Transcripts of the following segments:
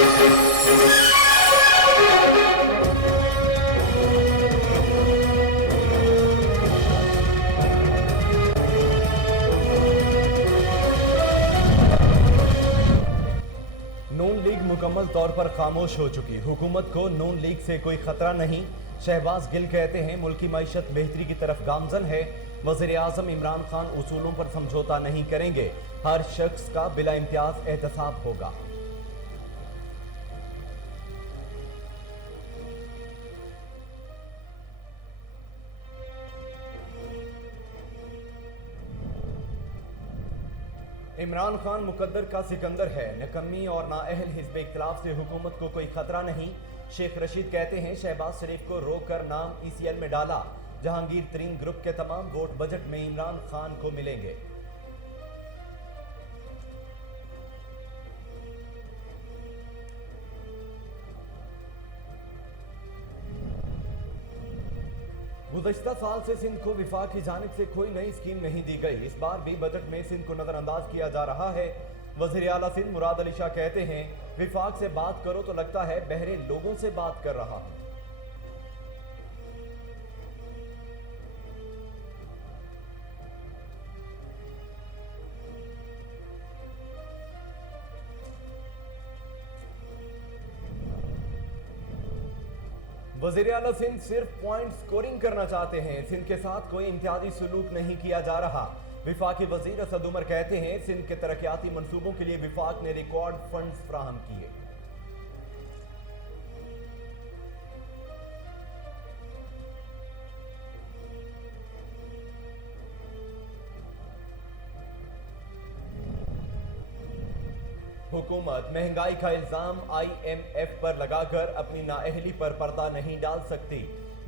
नून league मुकम्मल तौर पर खामोश हो चुकी। हुकूमत को नून लीग से कोई खतरा नहीं। शहबाज गिल कहते हैं मुल्की मईशत बेहतरी की तरफ गामजन है। वज़ीर आज़म इमरान खान उसूलों पर समझौता नहीं करेंगे। हर शख्स का बिला इम्तियाज एहतसाब होगा। इमरान खान मुकद्दर का सिकंदर है। निकम्मी और नाअहल हिज़्ब इख्तिलाफ से हुकूमत को कोई खतरा नहीं। शेख रशीद कहते हैं शहबाज शरीफ को रोक कर नाम ECL में डाला। जहांगीर तरीन ग्रुप के तमाम वोट बजट में इमरान खान को मिलेंगे। गुज़श्ता साल से सिंध को विफाक की जानिब से कोई नई स्कीम नहीं दी गई। इस बार भी बजट में सिंध को नजरअंदाज किया जा रहा है। वज़ीर आला सिंध मुराद अली शाह कहते हैं विफाक से बात करो तो लगता है बहरे लोगों से बात कर रहा हूं। वज़ीर आला सिंध सिर्फ पॉइंट स्कोरिंग करना चाहते हैं। सिंध के साथ कोई इम्तियाजी सलूक नहीं किया जा रहा। विफाकी वजीर असद उमर कहते हैं सिंध के तरक्याती मंसूबों के लिए विफाक ने रिकॉर्ड फंड्स फराहम किए। हुकूमत महंगाई का इल्जाम IMF पर लगाकर अपनी नाअहली पर पर्दा नहीं डाल सकती।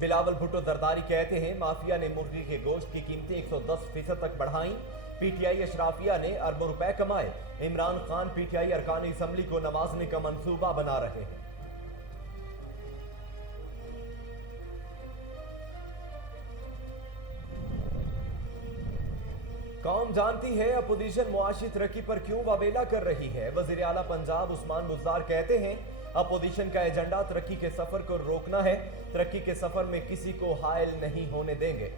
बिलावल भुट्टो जरदारी कहते हैं माफिया ने मुर्गी के गोश्त की कीमतें 110% तक बढ़ाई। PTI अशराफिया ने अरबों रुपए कमाए। इमरान खान PTI अरकान असम्बली को नवाजने का मंसूबा बना रहे हैं। कौम जानती है अपोजिशन मुआशी तरक्की पर क्यों वावेला कर रही है। वजीर आला पंजाब उस्मान बुज़दार कहते हैं अपोजिशन का एजेंडा तरक्की के सफर को रोकना है। तरक्की के सफर में किसी को हायल नहीं होने देंगे।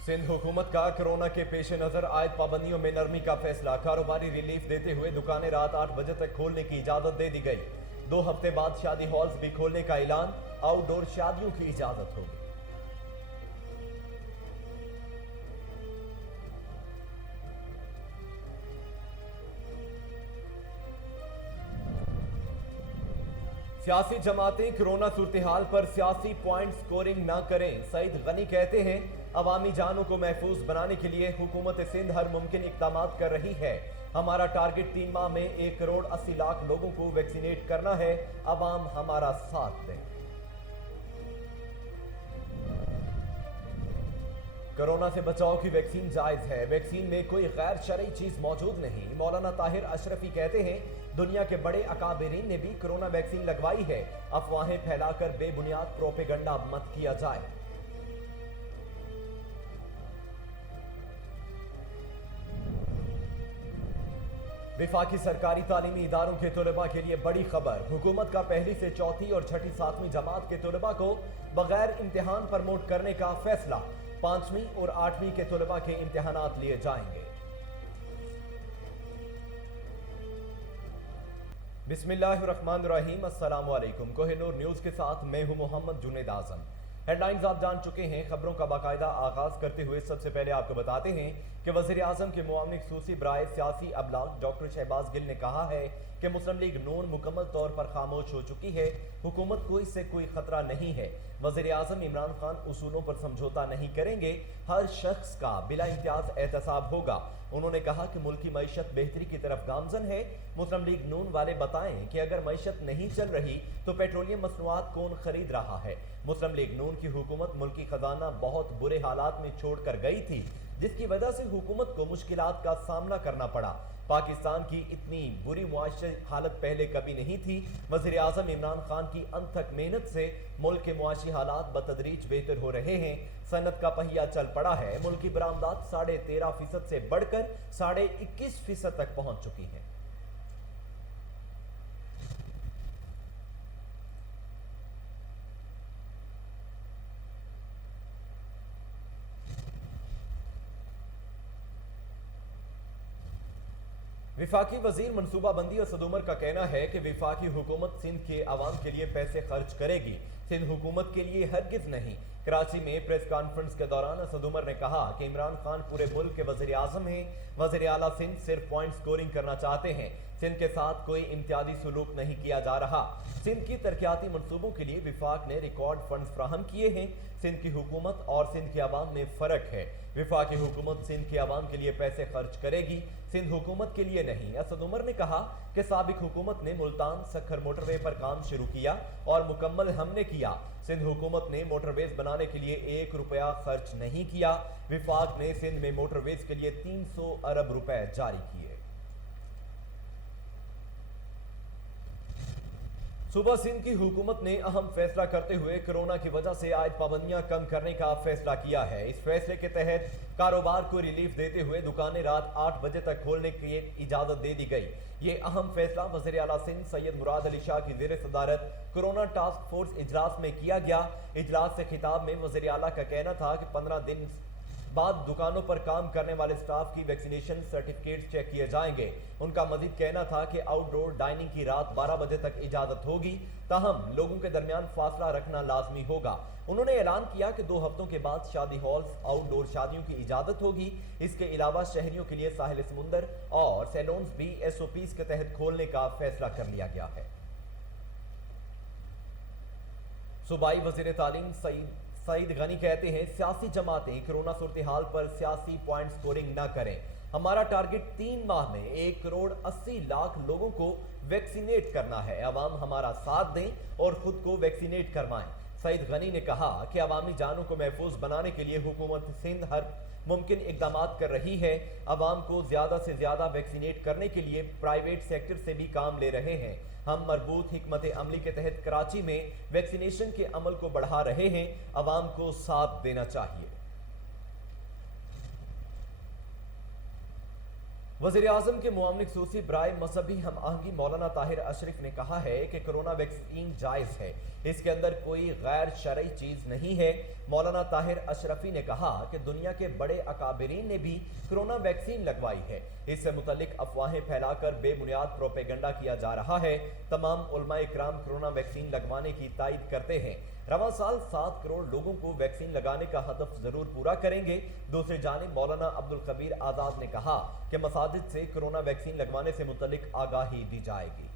सिंध हुकूमत का कोरोना के पेश नजर आयद पाबंदियों में नरमी का फैसला। कारोबारी रिलीफ देते हुए दुकानें रात 8 बजे तक खोलने की इजाजत दे दी गई। 2 हफ्ते बाद शादी हॉल्स भी खोलने का ऐलान। आउटडोर शादियों की इजाजत होगी। सियासी जमातें कोरोना सूरत-ए-हाल पर सियासी पॉइंट स्कोरिंग न करें। सईद गनी कहते हैं अवामी जानों को महफूज बनाने के लिए हुकूमत सिंध हर मुमकिन इक़दामात कर रही है। हमारा टारगेट 3 माह में 1 करोड़ 80 लाख लोगों को वैक्सीनेट करना है। अवाम हमारा साथ दें। कोरोना से बचाव की वैक्सीन जायज है। वैक्सीन में कोई गैर शरई चीज मौजूद नहीं। मौलाना ताहिर अशरफी कहते हैं दुनिया के बड़े अकाबिरीन ने भी कोरोना वैक्सीन लगवाई है। अफवाहें फैलाकर बेबुनियाद प्रोपेगंडा मत किया जाए। विफाकी सरकारी तालीमी इदारों के तलबा के लिए बड़ी खबर। हुकूमत का पहली से चौथी और छठी सातवीं जमात के तलबा को बगैर इम्तिहान प्रमोट करने का फैसला। 5वीं और 8वीं के तलबा के इम्तिहानात लिए जाएंगे। बिस्मिल्लाहिर्रहमानिर्रहीम। अस्सलाम वालेकुम। कोहिनूर न्यूज के साथ मैं हूं मोहम्मद जुनेद आजम। हेडलाइंस आप जान चुके हैं। खबरों का बाकायदा आगाज करते हुए सबसे पहले आपको बताते हैं कि वज़ीर आज़म के मुआविन ख़ुसूसी बराए सियासी अबलाग डॉक्टर शहबाज गिल ने कहा है कि मुस्लिम लीग नून मुकम्मल तौर पर खामोश हो चुकी है। हुकूमत को इससे कोई खतरा नहीं है। वज़ीर आज़म इमरान खान उसूलों पर समझौता नहीं करेंगे। हर शख्स का बिला इम्तियाज एहतसाब होगा। उन्होंने कहा कि मुल्की मईशत बेहतरी की तरफ गामजन है। मुस्लिम लीग नून वाले बताएं कि अगर मईशत नहीं चल रही तो पेट्रोलियम मसनूआत कौन खरीद रहा है। मुस्लिम लीग नून की हुकूमत मुल्की खजाना बहुत बुरे हालात में छोड़ कर गई थी। जिसकी वजह से हुकूमत को मुश्किलात का सामना करना पड़ा। पाकिस्तान की इतनी बुरी मुआशी हालत पहले कभी नहीं थी। वज़ीर आज़म इमरान खान की अनथक मेहनत से मुल्क के मुआशी हालात बतदरीज बेहतर हो रहे हैं। सनत का पहिया चल पड़ा है। मुल्क की बरामदात 13.5% से बढ़कर 21.5% तक पहुंच चुकी है। विफाकी वजीर मनसूबाबंदी और सदुमर का कहना है कि विफाकी हुकूमत सिंध के अवाम के लिए पैसे खर्च करेगी, सिंध हुकूमत के लिए हरगिज नहीं। कराची में प्रेस कॉन्फ्रेंस के दौरान सदुमर ने कहा कि इमरान खान पूरे मुल्क के वजीर आजम हैं। वजीर आला सिंध सिर्फ पॉइंट स्कोरिंग करना चाहते हैं। सिंध के साथ कोई इम्तियाजी सुलूक नहीं किया जा रहा। सिंध की तरक्याती मनसूबों के लिए विफाक ने रिकॉर्ड फंड्स फ्राहम किए हैं। सिंध की हुकूमत और सिंध के अवाम में फर्क है। विफाकी हुकूमत सिंध के अवाम के लिए पैसे खर्च करेगी, सिंध हुकूमत के लिए नहीं। असद उमर ने कहा कि साबिक हुकूमत ने मुल्तान सखर मोटरवे पर काम शुरू किया और मुकम्मल हमने किया। सिंध हुकूमत ने मोटरवेज बनाने के लिए 1 रुपया खर्च नहीं किया। विफाक ने सिंध में मोटरवेज के लिए 300 अरब रुपए जारी किए। सुबह सिंध की हुकूमत ने अहम फैसला करते हुए कोरोना की वजह से आयद पाबंदियां कम करने का फैसला किया है। इस फैसले के तहत कारोबार को रिलीफ देते हुए दुकानें रात 8 बजे तक खोलने की इजाजत दे दी गई। ये अहम फैसला वज़ीर आला सिंध सैयद मुराद अली शाह की ज़ेर सदारत कोरोना टास्क फोर्स इजलास में किया गया। इजलास से खिताब में वज़ीर आला का कहना था कि 15 दिन बाद दुकानों पर काम करने वाले स्टाफ की वैक्सीनेशन सर्टिफिकेट चेक किए जाएंगे। उनका मजीद कहना था कि आउटडोर डाइनिंग की रात 12 बजे तक इजाजत होगी, ताहम लोगों के दरमियान फासला रखना लाजमी होगा। उन्होंने ऐलान किया कि 2 हफ्तों के बाद शादी हॉल्स आउटडोर शादियों की इजाजत होगी। इसके अलावा शहरियों के लिए साहिल समुंदर और सैलून्स भी SOPs के तहत खोलने का फैसला कर लिया गया है। सूबाई वजीर तालीम सईद गनी कहते हैं सियासी जमातें कोरोना सूरत हाल पर सियासी पॉइंट स्कोरिंग न करें। हमारा टारगेट 3 माह में 1 करोड़ 80 लाख लोगों को वैक्सीनेट करना है। अवाम हमारा साथ दें और खुद को वैक्सीनेट करवाएं। सईद गनी ने कहा कि अवामी जानों को महफूज बनाने के लिए हुकूमत सिंध हर मुमकिन इकदामात कर रही है। अवाम को ज्यादा से ज्यादा वैक्सीनेट करने के लिए प्राइवेट सेक्टर से भी काम ले रहे हैं। हम मरबूत हिकमत अमली के तहत कराची में वैक्सीनेशन के अमल को बढ़ा रहे हैं। अवाम को साथ देना चाहिए। वज़ीर आज़म के मुआविन ख़ुसूसी बराए मजहबी हम आहंगी मौलाना ताहिर अशरफ ने कहा है कि कोरोना वैक्सीन जायज़ है, इसके अंदर कोई गैर शरई चीज़ नहीं है। मौलाना ताहिर अशरफी ने कहा कि दुनिया के बड़े अकाबिरीन ने भी कोरोना वैक्सीन लगवाई है। इससे मुतल्लिक अफवाहें फैलाकर बेबुनियाद प्रोपेगेंडा किया जा रहा है। तमाम उलमा इकराम कोरोना वैक्सीन लगवाने की तायद करते हैं। रवां साल 7 करोड़ लोगों को वैक्सीन लगाने का हदफ जरूर पूरा करेंगे। दूसरी जानिब मौलाना अब्दुल कबीर आजाद ने कहा कि मसाजिद से कोरोना वैक्सीन लगवाने से मुतल्लिक आगाही दी जाएगी।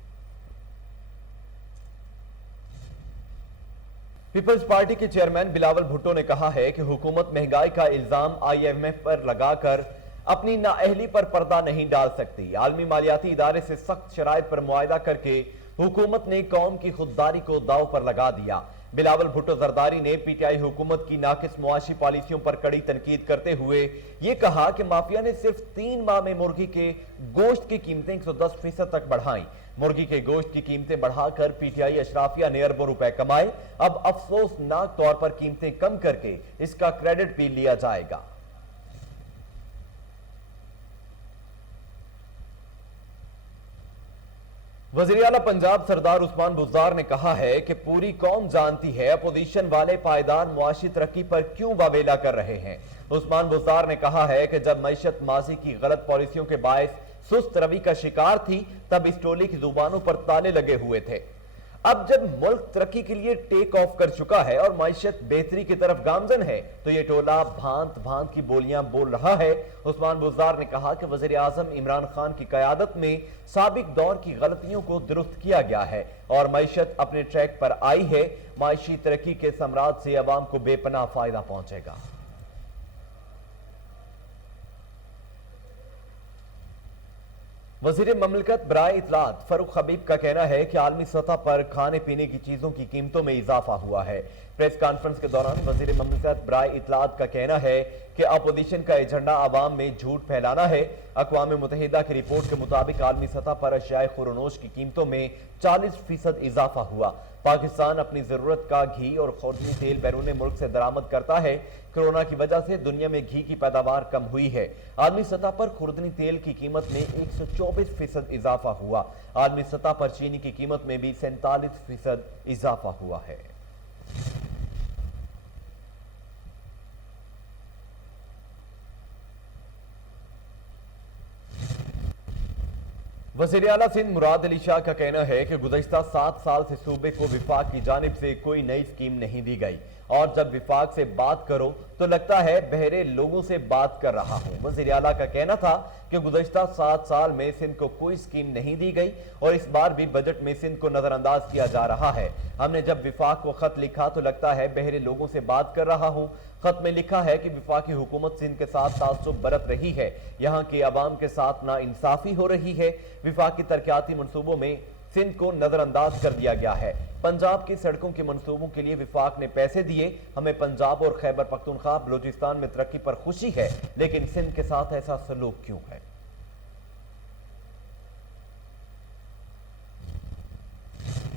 पीपल्स पार्टी के चेयरमैन बिलावल भुट्टो ने कहा है कि हुकूमत महंगाई का इल्जाम IMF पर लगाकर अपनी नाअहली पर पर्दा नहीं डाल सकती। आलमी मालियाती इदारे से सख्त शराइत पर मुआहिदा करके हुकूमत ने कौम की खुददारी को दाव पर लगा दिया। बिलावल भुट्टो जरदारी ने PTI हुकूमत की नाकिस मुआशी पॉलिसियों पर कड़ी तनकीद करते हुए ये कहा कि माफिया ने सिर्फ 3 माह में मुर्गी के गोश्त की कीमतें 110% तक बढ़ाई। मुर्गी के गोश्त की कीमतें बढ़ाकर PTI अशराफिया ने अरबों रुपए कमाए। अब अफसोसनाक तौर पर कीमतें कम करके इसका क्रेडिट भी लिया जाएगा। वज़ीर आला पंजाब सरदार उस्मान बुज़दार ने कहा है कि पूरी कौम जानती है अपोजिशन वाले पायदार मुआशी तरक्की पर क्यों वावेला कर रहे हैं। उस्मान बुज़दार ने कहा है कि जब मईशत माजी की गलत पॉलिसियों के बायस सुस्त रवि का शिकार थी तब इस टोली की जुबानों पर ताले लगे हुए थे। अब जब मुल्क तरक्की के लिए टेक ऑफ कर चुका है और मईशत बेहतरी की तरफ गामजन है तो ये टोला भांत भांत की बोलियां बोल रहा है। उस्मान बुज़दार ने कहा कि वज़ीर आज़म इमरान खान की क़यादत में साबिक दौर की गलतियों को दुरुस्त किया गया है और मईशत अपने ट्रैक पर आई है। माशी तरक्की के समराज से अवाम को बेपनाह फायदा पहुंचेगा। वज़ीर ममलकत बराए इत्तलात फरूख हबीब का कहना है कि आलमी सतह पर खाने पीने की चीजों की कीमतों में इजाफा हुआ है। प्रेस कॉन्फ्रेंस के दौरान वज़ीर ममलकत बराए इत्तलात का कहना है کہ अपोजिशन का एजेंडा आवाम में झूठ फैलाना है। अक़वाम मुत्तहिदा की रिपोर्ट के मुताबिक आलमी सतह पर अशियाए खुरनोश की कीमतों में 40% इजाफा हुआ। पाकिस्तान अपनी जरूरत का घी और खुर्दनी तेल बैरून मुल्क से दरामद करता है। कोरोना की वजह से दुनिया में घी की पैदावार कम हुई है। आलमी सतह पर खुर्दनी तेल की कीमत में 124% इजाफा हुआ। आलमी सतह पर चीनी की कीमत में भी 47% इजाफा हुआ है। वज़ीर आला सिंध मुराद अली शाह का कहना है कि गुज़श्ता 7 साल से सूबे को विफाक की जानिब से कोई नई स्कीम नहीं दी गई और जब विफाक से बात करो तो लगता है बहरे लोगों से बात कर रहा हूं। वज़ीर आला का कहना था कि गुज़श्ता 7 साल में सिंध को कोई स्कीम नहीं दी गई और इस बार भी बजट में सिंध को नजरअंदाज किया जा रहा है। हमने जब विफाक को खत लिखा तो लगता है बहरे लोगों से बात कर रहा हूं। खत में लिखा है कि विफाकी हुकूमत सिंध के साथ तासुब बरत रही है, यहाँ की आवाम के साथ ना इंसाफी हो रही है। विफाकी तरक्याती मंसूबों में सिंध को नजरअंदाज कर दिया गया है। पंजाब की सड़कों के मंसूबों के लिए विफाक ने पैसे दिए। हमें पंजाब और खैबर पख्तूनख्वा बलूचिस्तान में तरक्की पर खुशी है, लेकिन सिंध के साथ ऐसा सलूक क्यों है?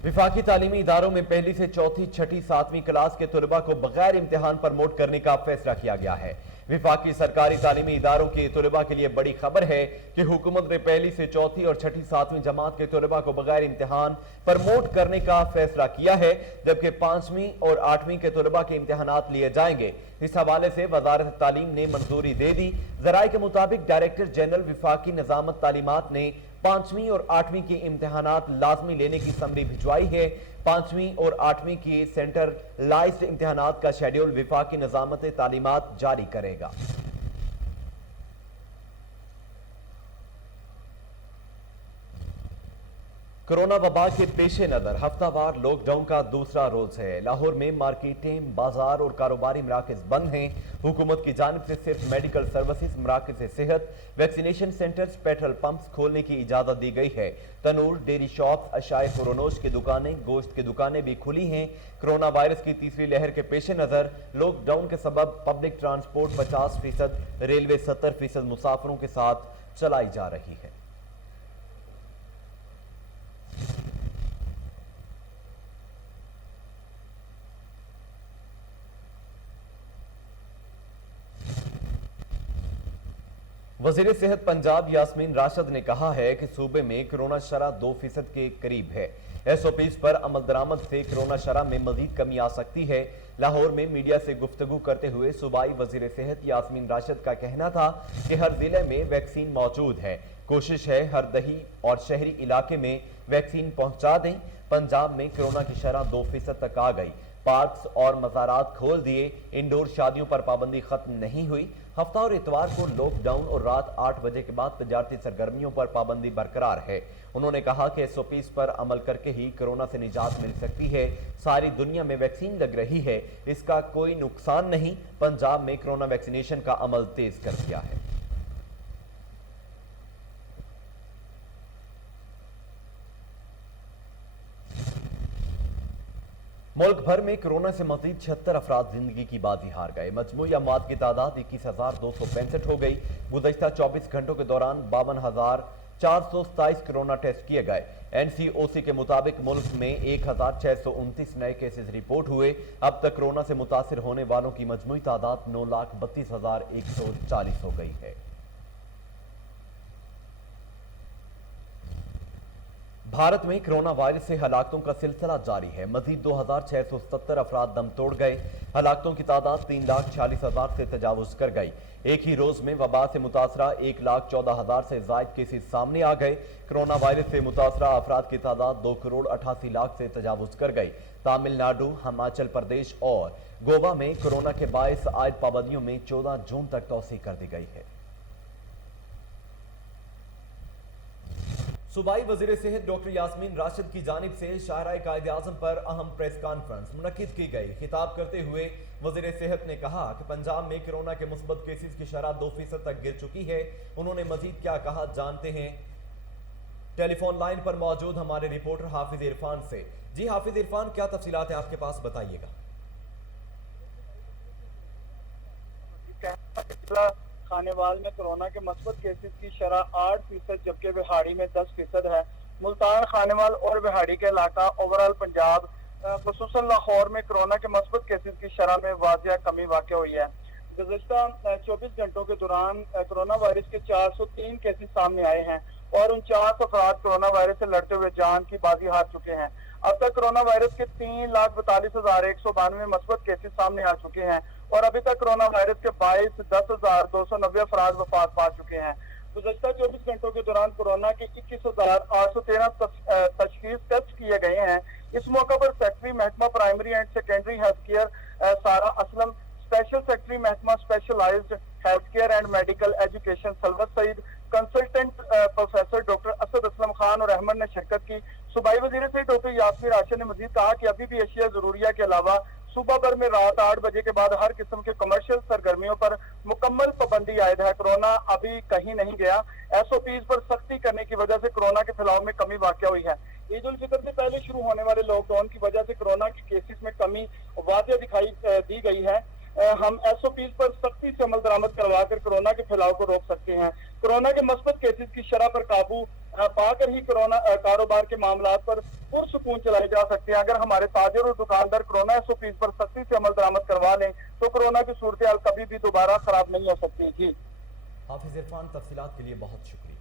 विफाकी तालीमी इदारों में पहली से चौथी, छठी, 7वीं क्लास के तलबा को बगैर इम्तिहान प्रमोट करने का फैसला किया गया है। विफाकी सरकारी तालीमी इदारों के तलबा के लिए बड़ी खबर है कि हुकूमत ने पहली से चौथी और छठी, 7वीं जमात के तलबा को बगैर इम्तिहान प्रमोट करने का फैसला किया है, जबकि 5वीं और 8वीं के तलबा के इम्तिहानात लिए जाएंगे। इस हवाले से वजारत तालीम ने मंजूरी दे दी। जराये के मुताबिक डायरेक्टर जनरल विफाकी निजामत तालीमात ने 5वीं और 8वीं के इम्तिहानात लाजमी लेने की समरी भिजवाई है। 5वीं और 8वीं के सेंट्रलाइज्ड इम्तिहानात का शेड्यूल विफाकी निजामत तालीमात जारी करेगा। कोरोना वबा के पेश नज़र हफ्तावार लॉकडाउन का दूसरा रोज है। लाहौर में मार्केटें, बाजार और कारोबारी मराकज बंद हैं। हुकूमत की जानिब से सिर्फ मेडिकल सर्विसेज, मराकज सेहत, वैक्सीनेशन सेंटर्स, पेट्रोल पंप्स खोलने की इजाजत दी गई है। तनूर, डेयरी शॉप्स, अशाए खुरनोश की दुकानें, गोश्त की दुकानें भी खुली हैं। कोरोना वायरस की तीसरी लहर के पेश नज़र लॉकडाउन के सबब पब्लिक ट्रांसपोर्ट 50%, रेलवे 70% मुसाफिरों के साथ चलाई जा रही है। वज़ीर सेहत पंजाब यास्मीन राशिद ने कहा है कि सूबे में कोरोना शरह 2% के करीब है। SOPs पर अमल दरामद से कोरोना शरह में मजीद कमी आ सकती है। लाहौर में मीडिया से गुफ्तगू करते हुए सूबाई वज़ीर सेहत यास्मीन राशिद का कहना था कि हर जिले में वैक्सीन मौजूद है। कोशिश है हर दही और शहरी इलाके में वैक्सीन पहुंचा दें। पंजाब में कोरोना की शरह 2% तक आ गई। पार्क्स और मज़ारात खोल दिए। इंडोर शादियों पर पाबंदी खत्म नहीं हुई। हफ्ता और इतवार को लॉकडाउन और रात 8 बजे के बाद तजारती सरगर्मियों पर पाबंदी बरकरार है। उन्होंने कहा कि SOPs पर अमल करके ही कोरोना से निजात मिल सकती है। सारी दुनिया में वैक्सीन लग रही है, इसका कोई नुकसान नहीं। पंजाब में कोरोना वैक्सीनेशन का अमल तेज कर दिया है। मुल्क भर में कोरोना से मजीद 76 अफराद जिंदगी की बाजी हार गए। मजमूई अमवात की तादाद 21,265 हो गई। गुज़श्ता 24 घंटों के दौरान 52,427 कोरोना टेस्ट किए गए। NCOC के मुताबिक मुल्क में 1,629 नए केसेस रिपोर्ट हुए। अब तक कोरोना से मुतासिर होने वालों की मजमूई तादाद 9,32,140 हो गई है। भारत में कोरोना वायरस से हलाकतों का सिलसिला जारी है। मजीद 2,670 अफराद दम तोड़ गए। हलाकतों की तादाद 3,40,000 से तजावुज कर गई। एक ही रोज में वबा से मुतासरा 1,14,000 से जायद केसेस सामने आ गए। कोरोना वायरस से मुतासरा अफराद की तादाद 2,88,00,000 से तजावुज कर गई। तमिलनाडु, हिमाचल प्रदेश और गोवा में कोरोना के बायस आयद पाबंदियों में 14 जून तक तौसी कर दी गई है। सूबाई वज़ीर सेहत डॉक्टर यास्मीन राशिद की जानिब से शाहराए कायदे आज़म पर अहम प्रेस कॉन्फ्रेंस मुनक्किद की गई। खिताब करते हुए वज़ीर सेहत ने कहा कि पंजाब में कोरोना के मुस्बत केसेस की शरह 2% तक गिर चुकी है। उन्होंने मजीद क्या कहा जानते हैं टेलीफोन लाइन पर मौजूद हमारे रिपोर्टर हाफिज इरफान से। जी हाफिज इरफान, क्या तफसीलात हैं आपके पास, बताइएगा। ضلع خانیوال میں کورونا کے مثبت کیسز کی شرح 8% جبکہ بہاڑی میں 10% ہے۔ ملتان، خانیوال اور بہاڑی کے علاقہ اوورال پنجاب خصوصاً لاہور میں کورونا کے مثبت کیسز کی شرح میں واضح کمی واقع ہوئی ہے۔ گزشتہ 24 گھنٹوں کے دوران کورونا وائرس کے 403 کیسز سامنے آئے ہیں اور 49 افراد کورونا وائرس سے لڑتے ہوئے جان کی بازی ہار چکے ہیں۔ اب تک کورونا وائرس کے 3,42,192 مثبت کیسز سامنے آ چکے ہیں اور ابھی تک کورونا وائرس کے 22,10,290 افراد وفات پا چکے ہیں۔ گزشتہ 24 گھنٹوں کے دوران کورونا کے 21,813 تشخیص ٹیسٹ کیے گئے ہیں۔ اس موقع پر سیکٹری محکمہ primary and secondary health care Sara Aslam, special secretary محکمہ specialized health care and medical education Salwat Saeed, consultant professor doctor Asad Aslam Khan اور احمد نے شرکت کی۔ صوبائی وزیر سے ڈاکٹر یاسمین راشد نے مزید کہا کہ ابھی بھی اشیاء ضروریہ کے علاوہ صوبہ بھر میں رات 8 بجے کے بعد ہر قسم کے کمرشل سرگرمیوں پر مکمل پابندی عائد ہے۔ کورونا ابھی کہیں نہیں گیا۔ ایس او پیز پر سختی کرنے کی وجہ سے کورونا کے پھیلاؤ میں کمی واقع ہوئی ہے۔ عید الفطر سے پہلے شروع ہونے والے لاک ڈاؤن کی وجہ سے کورونا کے کیسز میں کمی واضح دکھائی دی گئی ہے۔ ہم ایس او پیز پر سختی سے عمل درآمد کروا کر کورونا کے پھیلاؤ کو روک سکتے ہیں۔ کورونا کے مثبت کیسز کی شرح پر قابو پا کر ہی کورونا کاروبار کے معاملات پر پرسکون چلائے جا سکتے ہیں۔ اگر ہمارے تاجر اور دکاندار کورونا ایس او پیز پر سختی سے عمل درآمد کروا لیں تو کورونا کی صورتحال کبھی بھی دوبارہ خراب نہیں ہو سکتی۔ جی حافظ عرفان، تفصیلات کے لیے بہت شکریہ۔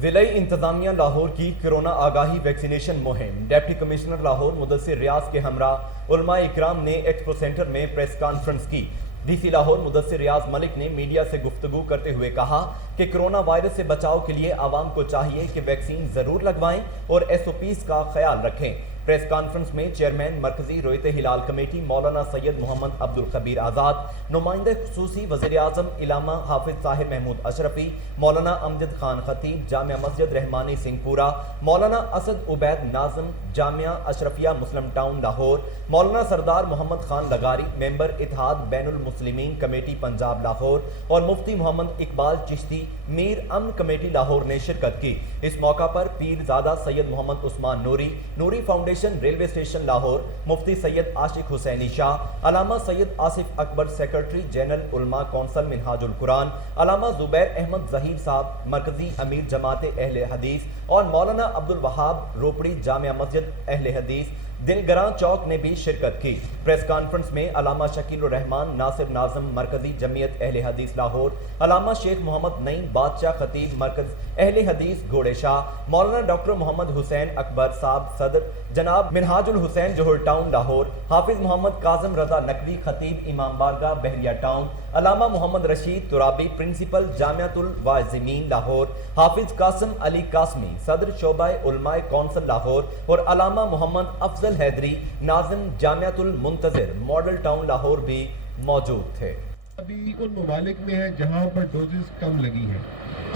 ضلعی انتظامیہ لاہور کی کورونا آگاہی ویکسینیشن مہم، ڈپٹی کمشنر لاہور مدثر ریاض کے ہمراہ علماء اکرام نے ایکسپو سینٹر میں پریس کانفرنس کی۔ ڈی سی لاہور مدثر ریاض ملک نے میڈیا سے گفتگو کرتے ہوئے کہا کہ کورونا وائرس سے بچاؤ کے لیے عوام کو چاہیے کہ ویکسین ضرور لگوائیں اور ایس او پیز کا خیال رکھیں۔ پریس کانفرنس میں چیئرمین مرکزی رویت ہلال کمیٹی مولانا سید محمد عبد الخبیر آزاد، نمائندہ خصوصی وزیر اعظم علامہ حافظ طاہر محمود اشرفی، مولانا امجد خان خطیب جامعہ مسجد رحمانی سنگھ پورہ، مولانا اسد عبید ناظم جامعہ اشرفیہ مسلم ٹاؤن لاہور، مولانا سردار محمد خان لغاری ممبر اتحاد بین المسلمین کمیٹی پنجاب لاہور اور مفتی محمد اقبال چشتی میر امن کمیٹی لاہور نے شرکت کی۔ اس موقع پر پیر زادہ سید محمد عثمان نوری، نوری فاؤنڈیشن ریلوے اسٹیشن لاہور، مفتی سید عاشق حسینی شاہ، علامہ سید آصف اکبر سیکرٹری جنرل علماء کونسل منہاج القرآن، علامہ زبیر احمد ظہیر صاحب مرکزی امیر جماعت اہل حدیث اور مولانا عبد الوہاب روپڑی جامعہ مسجد اہل حدیث دلگراں چوک نے بھی شرکت کی۔ پریس کانفرنس میں علامہ شکیل الرحمان ناصر ناظم مرکزی جمعیت اہل حدیث لاہور، علامہ شیخ محمد نعیم بادشاہ خطیب مرکز اہل حدیث گھوڑے شاہ، مولانا ڈاکٹر محمد حسین اکبر صاحب صدر جناب منہاج الحسین جوہر ٹاؤن لاہور، حافظ محمد کاظم رضا نقوی خطیب امام بارگاہ بحریہ ٹاؤن، علامہ محمد رشید ترابی پرنسپل جامعۃ الواعظمین لاہور، حافظ قاسم علی قاسمی صدر شعبہ علماء کونسل لاہور اور علامہ محمد افضل حیدری ناظم جامعۃ المنتظر ماڈل ٹاؤن لاہور بھی موجود تھے۔ ابھی ان ممالک میں ہے جہاں پر ڈوزز کم لگی ہیں،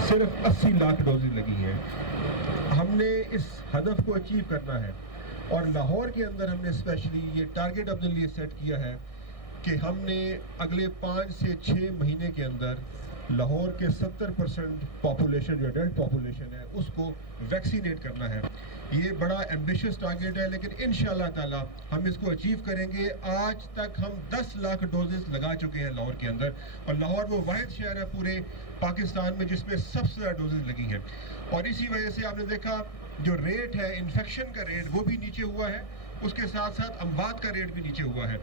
صرف 80 لاکھ ڈوزز لگی ہیں۔ ہم نے اس ہدف کو اچیو کرنا ہے اور لاہور کے اندر ہم نے اسپیشلی یہ ٹارگٹ اپنے لیے سیٹ کیا ہے کہ ہم نے اگلے 5 سے 6 مہینے کے اندر لاہور کے 70% پاپولیشن جو ایڈلٹ پاپولیشن ہے اس کو ویکسینیٹ کرنا ہے۔ یہ بڑا ایمبیشیس ٹارگٹ ہے لیکن انشاءاللہ تعالی ہم اس کو اچیو کریں گے۔ آج تک ہم 10 لاکھ ڈوزز لگا چکے ہیں لاہور کے اندر اور لاہور وہ واحد شہر ہے پورے پاکستان میں جس میں سب سے زیادہ ڈوزز لگی ہیں اور اسی وجہ سے آپ نے دیکھا جو ریٹ ہے انفیکشن کا ریٹ وہ بھی نیچے ہوا ہے، اس کے ساتھ ساتھ اموات کا ریٹ بھی نیچے ہوا ہے۔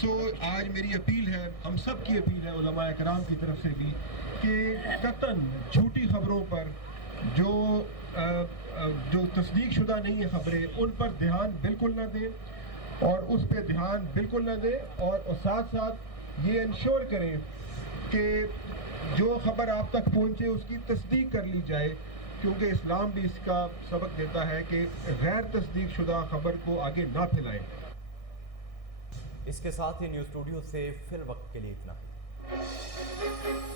سو آج میری اپیل ہے، ہم سب کی اپیل ہے علماء اکرام کی طرف سے بھی کہ قطعاً جھوٹی خبروں پر جو تصدیق شدہ نہیں ہے خبریں ان پر دھیان بالکل نہ دیں اور اس پہ دھیان بالکل نہ دیں اور ساتھ ساتھ یہ انشور کریں کہ جو خبر آپ تک پہنچے اس کی تصدیق کر لی جائے، کیونکہ اسلام بھی اس کا سبق دیتا ہے کہ غیر تصدیق شدہ خبر کو آگے نہ پھیلائیں۔ اس کے ساتھ ہی نیوز اسٹوڈیو سے فی الوقت کے لیے اتنا ہی۔